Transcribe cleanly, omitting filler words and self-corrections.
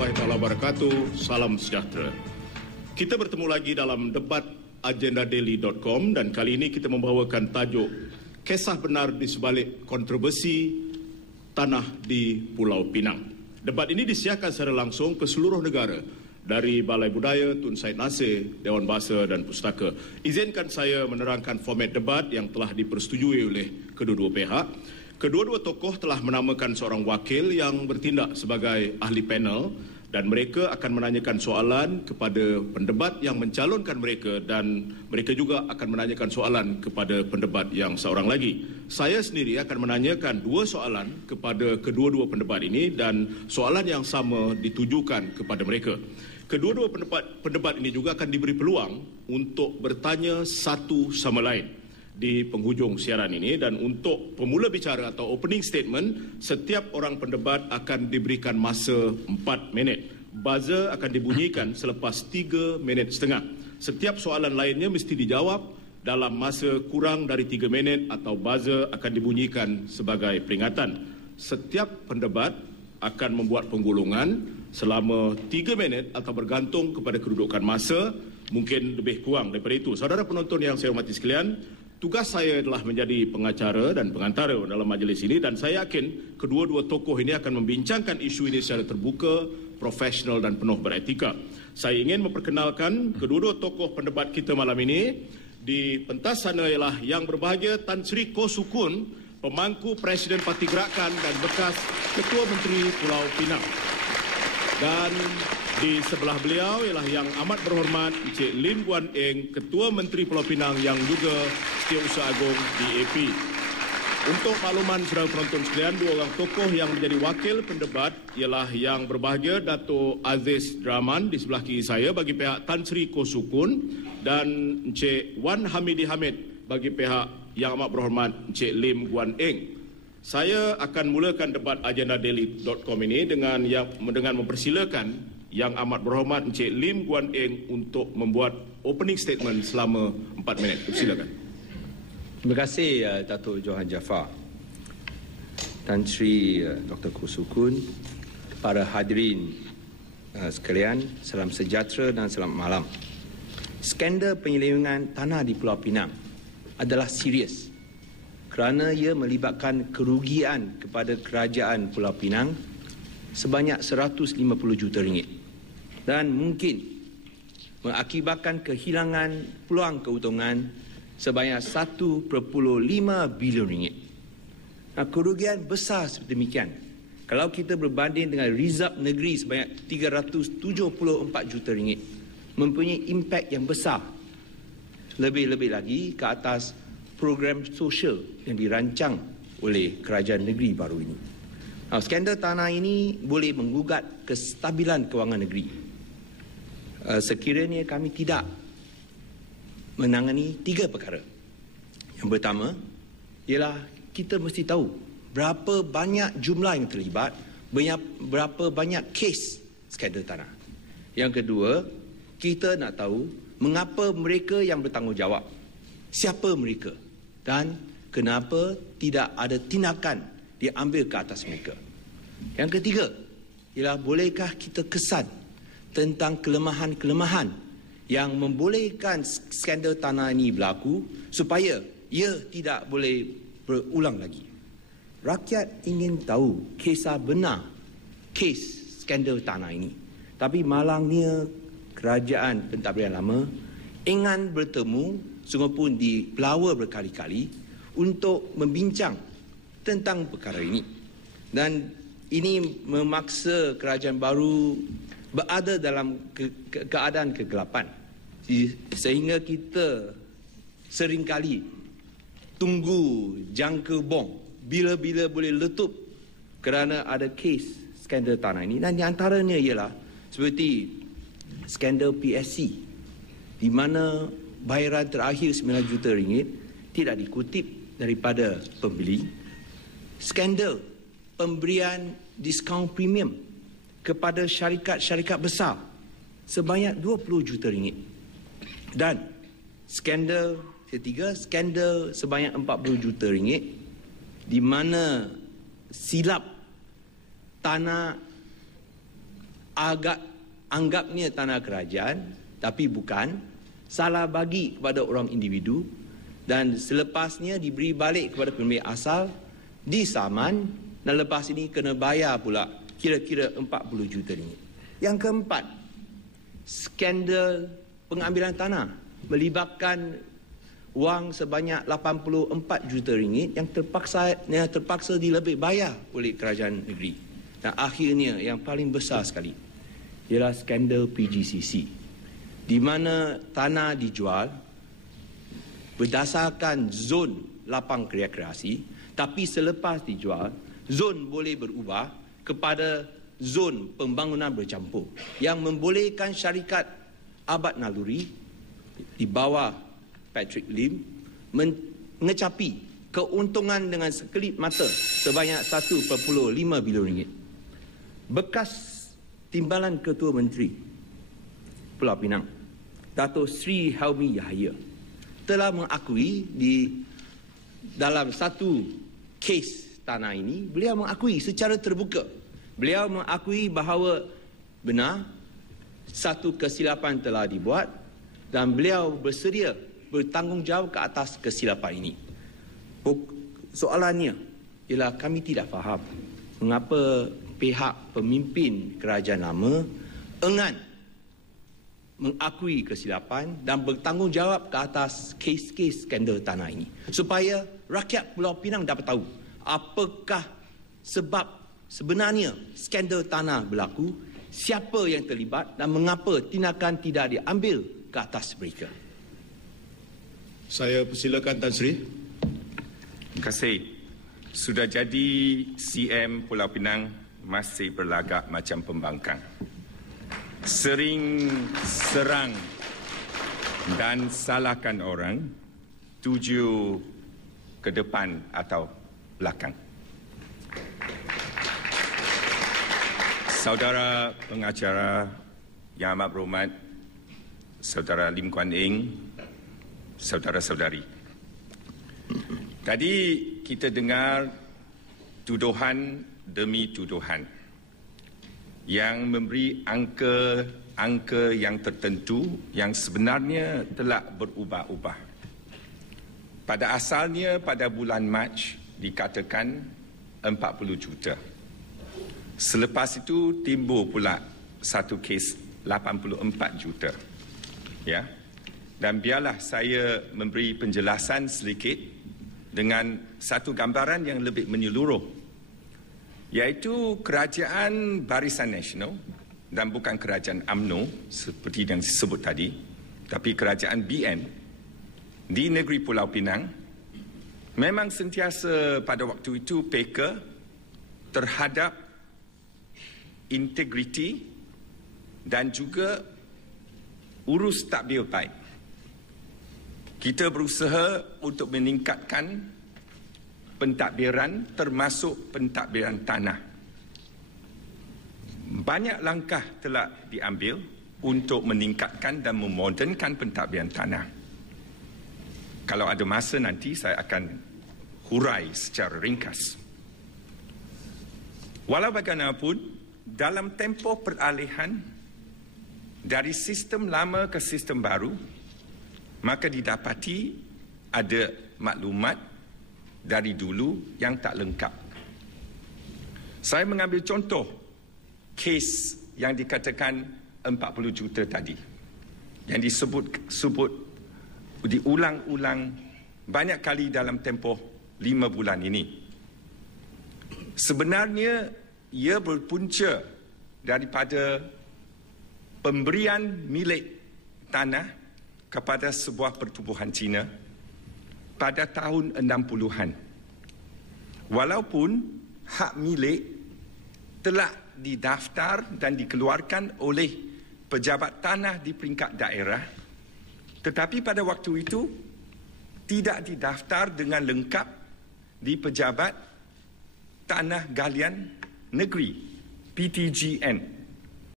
warahmatullahi wabarakatuh. Salam sejahtera. Kita bertemu lagi dalam debat agendadaily.com dan kali ini kita membawakan tajuk Kisah Benar di Sebalik Kontroversi Tanah di Pulau Pinang. Debat ini disiarkan secara langsung ke seluruh negara dari Balai Budaya Tun Said Nasir, Dewan Bahasa dan Pustaka. Izinkan saya menerangkan format debat yang telah dipersetujui oleh kedua-dua pihak. Kedua-dua tokoh telah menamakan seorang wakil yang bertindak sebagai ahli panel dan mereka akan menanyakan soalan kepada pendebat yang mencalonkan mereka dan mereka juga akan menanyakan soalan kepada pendebat yang seorang lagi. Saya sendiri akan menanyakan dua soalan kepada kedua-dua pendebat ini dan soalan yang sama ditujukan kepada mereka. Kedua-dua pendebat ini juga akan diberi peluang untuk bertanya satu sama lain di penghujung siaran ini dan untuk pemula bicara atau opening statement, setiap orang pendebat akan diberikan masa 4 minit. Buzzer akan dibunyikan selepas 3 minit setengah. Setiap soalan lainnya mesti dijawab dalam masa kurang dari 3 minit atau buzzer akan dibunyikan sebagai peringatan. Setiap pendebat akan membuat penggulungan selama 3 minit atau bergantung kepada kedudukan masa, mungkin lebih kurang daripada itu. Saudara penonton yang saya hormati sekalian, tugas saya adalah menjadi pengacara dan pengantara dalam majlis ini dan saya yakin kedua-dua tokoh ini akan membincangkan isu ini secara terbuka, profesional dan penuh beretika. Saya ingin memperkenalkan kedua-dua tokoh pendebat kita malam ini. Di pentas sana ialah yang berbahagia Tan Sri Koh Sukun, pemangku Presiden Parti Gerakan dan bekas Ketua Menteri Pulau Pinang. Dan di sebelah beliau ialah yang amat berhormat Encik Lim Guan Eng, Ketua Menteri Pulau Pinang yang juga Setiausaha Agung DAP. Untuk makluman saudara penonton sekalian, dua orang tokoh yang menjadi wakil pendebat ialah yang berbahagia Dato' Aziz Draman di sebelah kiri saya bagi pihak Tan Sri Koh Sukun dan Encik Wan Hamidi Hamid bagi pihak yang amat berhormat Encik Lim Guan Eng. Saya akan mulakan debat agendadaily.com ini dengan mempersilakan yang amat berhormat Encik Lim Guan Eng untuk membuat opening statement selama 4 minit. Silakan. Terima kasih Dato' Johan Jaafar, Tan Sri Dr. Koh Sukun, para hadirin sekalian, salam sejahtera dan selamat malam. Skandal penyelewengan tanah di Pulau Pinang adalah serius kerana ia melibatkan kerugian kepada kerajaan Pulau Pinang sebanyak 150 juta ringgit dan mungkin mengakibatkan kehilangan peluang keuntungan sebanyak 1.5 bilion ringgit. Kerugian besar sedemikian kalau kita berbanding dengan rizab negeri sebanyak 374 juta ringgit mempunyai impak yang besar, lebih-lebih lagi ke atas program sosial yang dirancang oleh kerajaan negeri baru ini. Skandal tanah ini boleh menggugat kestabilan kewangan negeri. Sekiranya kami tidak menangani 3 perkara. Yang pertama ialah kita mesti tahu berapa banyak jumlah yang terlibat, berapa banyak kes skandal tanah. Yang kedua, kita nak tahu mengapa mereka yang bertanggungjawab, siapa mereka dan kenapa tidak ada tindakan diambil ke atas mereka. Yang ketiga ialah bolehkah kita kesan tentang kelemahan-kelemahan yang membolehkan skandal tanah ini berlaku supaya ia tidak boleh berulang lagi. Rakyat ingin tahu kisah benar kes skandal tanah ini. Tapi malangnya kerajaan pentadbiran lama ingin bertemu sungguh pun di pelawar berkali-kali untuk membincang tentang perkara ini. Dan ini memaksa kerajaan baru berada dalam keadaan kegelapan. Sehingga kita seringkali tunggu jangka bom bila-bila boleh letup kerana ada kes skandal tanah ini. Dan di antaranya ialah seperti skandal PSC di mana bayaran terakhir 9 juta ringgit tidak dikutip daripada pembeli. Skandal pemberian diskaun premium kepada syarikat-syarikat besar sebanyak 20 juta ringgit. Dan skandal ketiga, skandal sebanyak 40 juta ringgit di mana silap tanah anggapnya tanah kerajaan, tapi bukan, salah bagi kepada orang individu dan selepasnya diberi balik kepada pemilik asal, disaman dan lepas ini kena bayar pula kira-kira 40 juta ringgit. Yang keempat, skandal pengambilan tanah melibatkan wang sebanyak 84 juta ringgit yang terpaksa dilebih bayar oleh kerajaan negeri. Dan akhirnya yang paling besar sekali ialah skandal PGCC, di mana tanah dijual berdasarkan zon lapang rekreasi, tapi selepas dijual, zon boleh berubah kepada zon pembangunan bercampur yang membolehkan syarikat Abad Naluri di bawah Patrick Lim mengecapi keuntungan dengan sekelip mata sebanyak 1.5 bilion ringgit. Bekas Timbalan Ketua Menteri Pulau Pinang, Dato' Sri Helmi Yahya, telah mengakui dalam satu kes tanah ini, beliau mengakui secara terbuka. Beliau mengakui bahawa benar satu kesilapan telah dibuat dan beliau bersedia bertanggungjawab ke atas kesilapan ini. Soalannya ialah kami tidak faham mengapa pihak pemimpin kerajaan lama enggan mengakui kesilapan dan bertanggungjawab ke atas kes-kes skandal tanah ini, supaya rakyat Pulau Pinang dapat tahu apakah sebab sebenarnya skandal tanah berlaku, siapa yang terlibat dan mengapa tindakan tidak diambil ke atas mereka. Saya persilakan Tan Sri. Terima kasih. Sudah jadi CM Pulau Pinang masih berlagak macam pembangkang. Sering serang dan salahkan orang, tuju ke depan atau belakang. Saudara pengacara yang amat berhormat, Saudara Lim Kuan Eng, saudara-saudari. Tadi kita dengar tuduhan demi tuduhan yang memberi angka yang tertentu yang sebenarnya telah berubah-ubah. Pada asalnya pada bulan Mac dikatakan 40 juta. Selepas itu timbul pula satu kes 84 juta. Ya. Dan biarlah saya memberi penjelasan sedikit dengan satu gambaran yang lebih menyeluruh, iaitu kerajaan Barisan Nasional dan bukan kerajaan UMNO seperti yang disebut tadi, tapi kerajaan BN di negeri Pulau Pinang memang sentiasa pada waktu itu peka terhadap integriti dan juga urus tadbir baik. Kita berusaha untuk meningkatkan pentadbiran termasuk pentadbiran tanah. Banyak langkah telah diambil untuk meningkatkan dan memodernkan pentadbiran tanah. Kalau ada masa nanti saya akan hurai secara ringkas. Walau bagaimanapun, dalam tempoh peralihan dari sistem lama ke sistem baru, maka didapati ada maklumat dari dulu yang tak lengkap. Saya mengambil contoh kes yang dikatakan 40 juta tadi, yang disebut diulang-ulang banyak kali dalam tempoh 5 bulan ini. Sebenarnya ia berpunca daripada pemberian milik tanah kepada sebuah pertubuhan Cina pada tahun 60-an. Walaupun hak milik telah didaftar dan dikeluarkan oleh pejabat tanah di peringkat daerah, tetapi pada waktu itu tidak didaftar dengan lengkap di pejabat tanah galian negeri, PTGN.